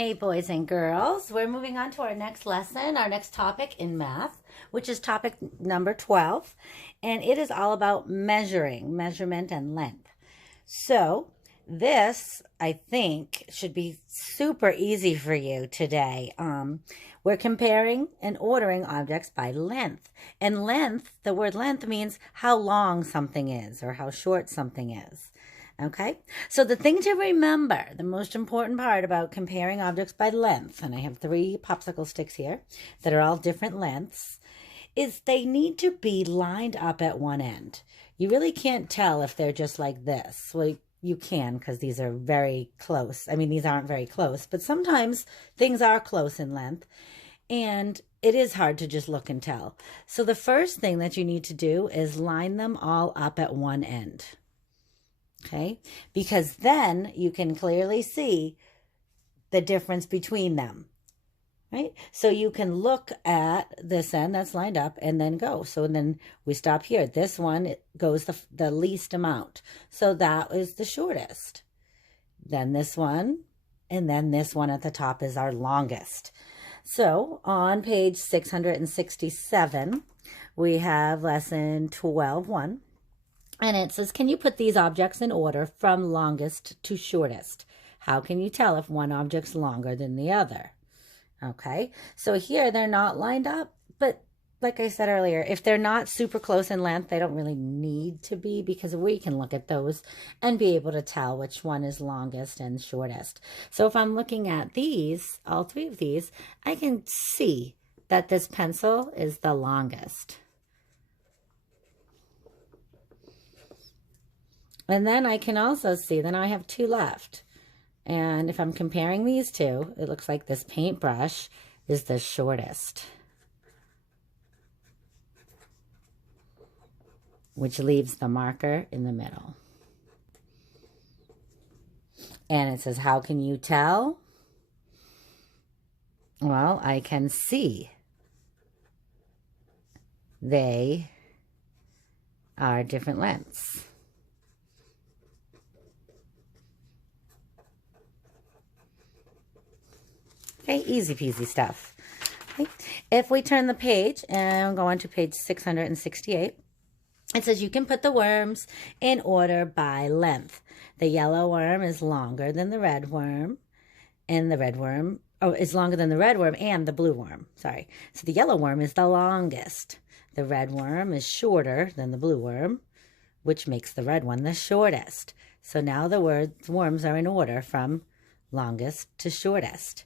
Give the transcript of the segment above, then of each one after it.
Hey, boys and girls, we're moving on to our next lesson, our next topic in math, which is topic number 12, and it is all about measurement and length. So this, I think, should be super easy for you today. We're comparing and ordering objects by length. And length, the word length means how long something is or how short something is. Okay, so the thing to remember, the most important part about comparing objects by length, and I have 3 popsicle sticks here that are all different lengths, is they need to be lined up at one end. You really can't tell if they're just like this. Well, you can because these are very close. I mean, these aren't very close, but sometimes things are close in length, and it is hard to just look and tell. So the first thing that you need to do is line them all up at one end. Okay, because then you can clearly see the difference between them, right? So you can look at this end that's lined up and then go. So then we stop here. This one, it goes the least amount. So that is the shortest. Then this one, and then this one at the top is our longest. So on page 667, we have lesson 12:1. And it says, can you put these objects in order from longest to shortest? How can you tell if one object's longer than the other? Okay, so here they're not lined up, but like I said earlier, if they're not super close in length, they don't really need to be because we can look at those and be able to tell which one is longest and shortest. So if I'm looking at these, all 3 of these, I can see that this pencil is the longest. And then I can also see that I have 2 left. And if I'm comparing these 2, it looks like this paintbrush is the shortest, which leaves the marker in the middle. And it says, how can you tell? Well, I can see they are different lengths. Okay, easy peasy stuff. Okay. If we turn the page and go on to page 668, it says you can put the worms in order by length. The yellow worm is longer than the red worm, and the red worm is longer than the red worm and the blue worm. Sorry. So the yellow worm is the longest. The red worm is shorter than the blue worm, which makes the red one the shortest. So now the worms are in order from longest to shortest.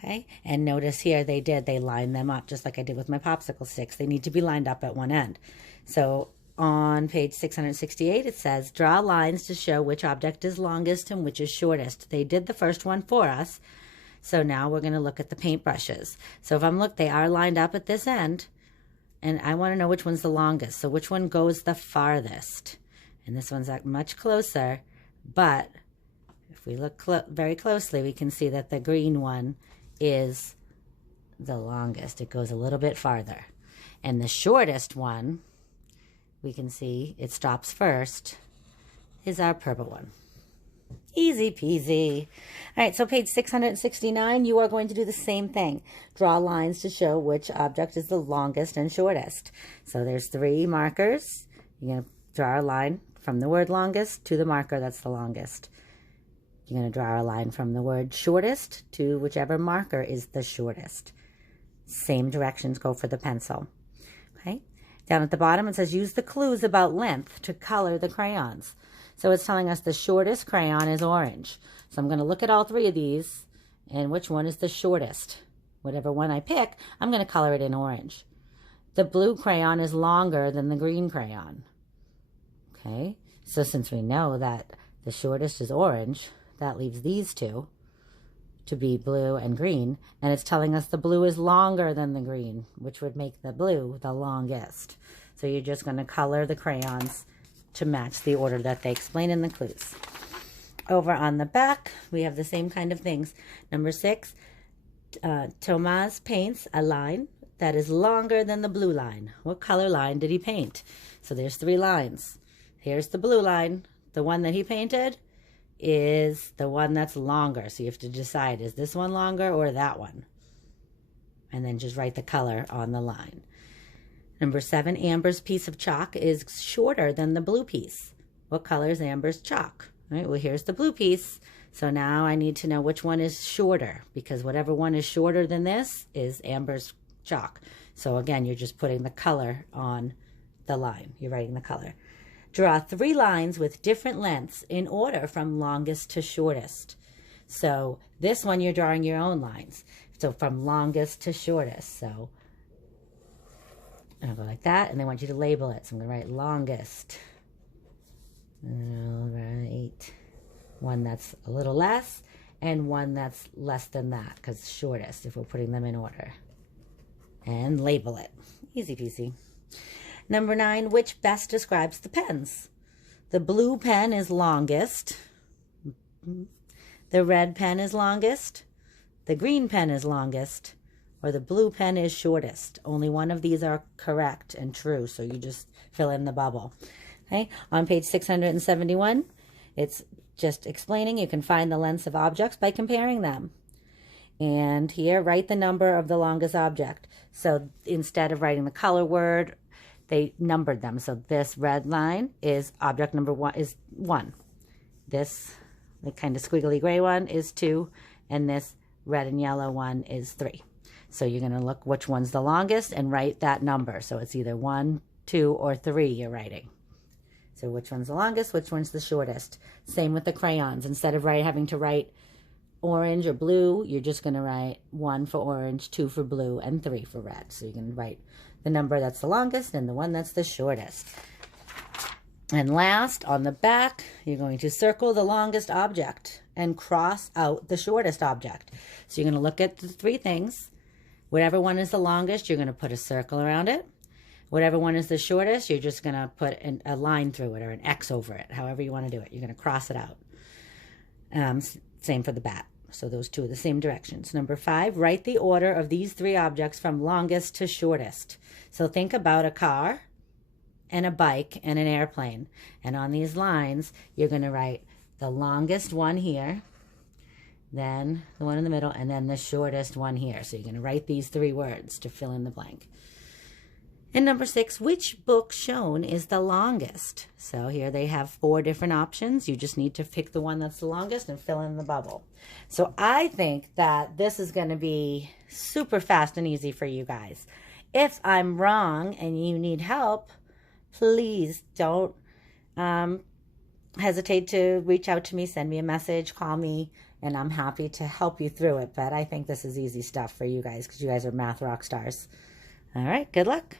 Okay, and notice here they lined them up just like I did with my popsicle sticks. They need to be lined up at one end. So on page 668, it says, draw lines to show which object is longest and which is shortest. They did the first one for us. So now we're going to look at the paintbrushes. So if I'm they are lined up at this end, and I want to know which one's the longest. So which one goes the farthest? And this one's much closer, but if we look very closely, we can see that the green one is the longest. It goes a little bit farther. And the shortest one, we can see it stops first, is our purple one. Easy peasy. All right, so page 669, you are going to do the same thing. Draw lines to show which object is the longest and shortest. So there's 3 markers. You're going to draw a line from the word longest to the marker that's the longest. You're going to draw a line from the word shortest to whichever marker is the shortest. Same directions go for the pencil. Okay. Down at the bottom, it says use the clues about length to color the crayons. So it's telling us the shortest crayon is orange. So I'm going to look at all 3 of these and which one is the shortest. Whatever one I pick, I'm going to color it in orange. The blue crayon is longer than the green crayon. Okay. So since we know that the shortest is orange, that leaves these 2 to be blue and green, and it's telling us the blue is longer than the green, which would make the blue the longest. So you're just going to color the crayons to match the order that they explain in the clues. Over on the back, we have the same kind of things. Number 6, Tomas paints a line that is longer than the blue line. What color line did he paint? So there's 3 lines. Here's the blue line, the one that he painted, is the one that's longer. So you have to decide, is this one longer or that one? And then just write the color on the line. Number 7, Amber's piece of chalk is shorter than the blue piece. What color is Amber's chalk? All right, well, here's the blue piece. So now I need to know which one is shorter, because whatever one is shorter than this is Amber's chalk. So again, you're just putting the color on the line. You're writing the color. Draw 3 lines with different lengths in order from longest to shortest. So this one, you're drawing your own lines. So from longest to shortest. So I'll go like that, and they want you to label it. So I'm going to write longest. And I'll write one that's a little less and one that's less than that, because shortest, if we're putting them in order. And label it. Easy peasy. Number 9, which best describes the pens? The blue pen is longest. The red pen is longest. The green pen is longest. Or the blue pen is shortest. Only one of these are correct and true, so you just fill in the bubble. Okay, on page 671, it's just explaining you can find the lengths of objects by comparing them. And here, write the number of the longest object. So instead of writing the color word, they numbered them. So this red line is object number 1 is 1. This, the kind of squiggly gray one, is 2. And this red and yellow one is 3. So you're going to look which one's the longest and write that number. So it's either 1, 2, or 3 you're writing. So which one's the longest, which one's the shortest. Same with the crayons. Instead of having to write orange or blue, you're just going to write 1 for orange, 2 for blue, and 3 for red. So you can write the number that's the longest and the one that's the shortest. And last, on the back, you're going to circle the longest object and cross out the shortest object. So you're going to look at the 3 things. Whatever one is the longest, you're going to put a circle around it. Whatever one is the shortest, you're just going to put a line through it or an X over it, however you want to do it. You're going to cross it out. Same for the bat. So those 2 are the same directions. Number 5, write the order of these 3 objects from longest to shortest. So think about a car and a bike and an airplane. And on these lines, you're going to write the longest one here, then the one in the middle, and then the shortest one here. So you're going to write these 3 words to fill in the blank. And number 6, which book shown is the longest? So here they have 4 different options. You just need to pick the one that's the longest and fill in the bubble. So I think that this is going to be super fast and easy for you guys. If I'm wrong and you need help, please don't hesitate to reach out to me, send me a message, call me, and I'm happy to help you through it. But I think this is easy stuff for you guys because you guys are math rock stars. All right, good luck.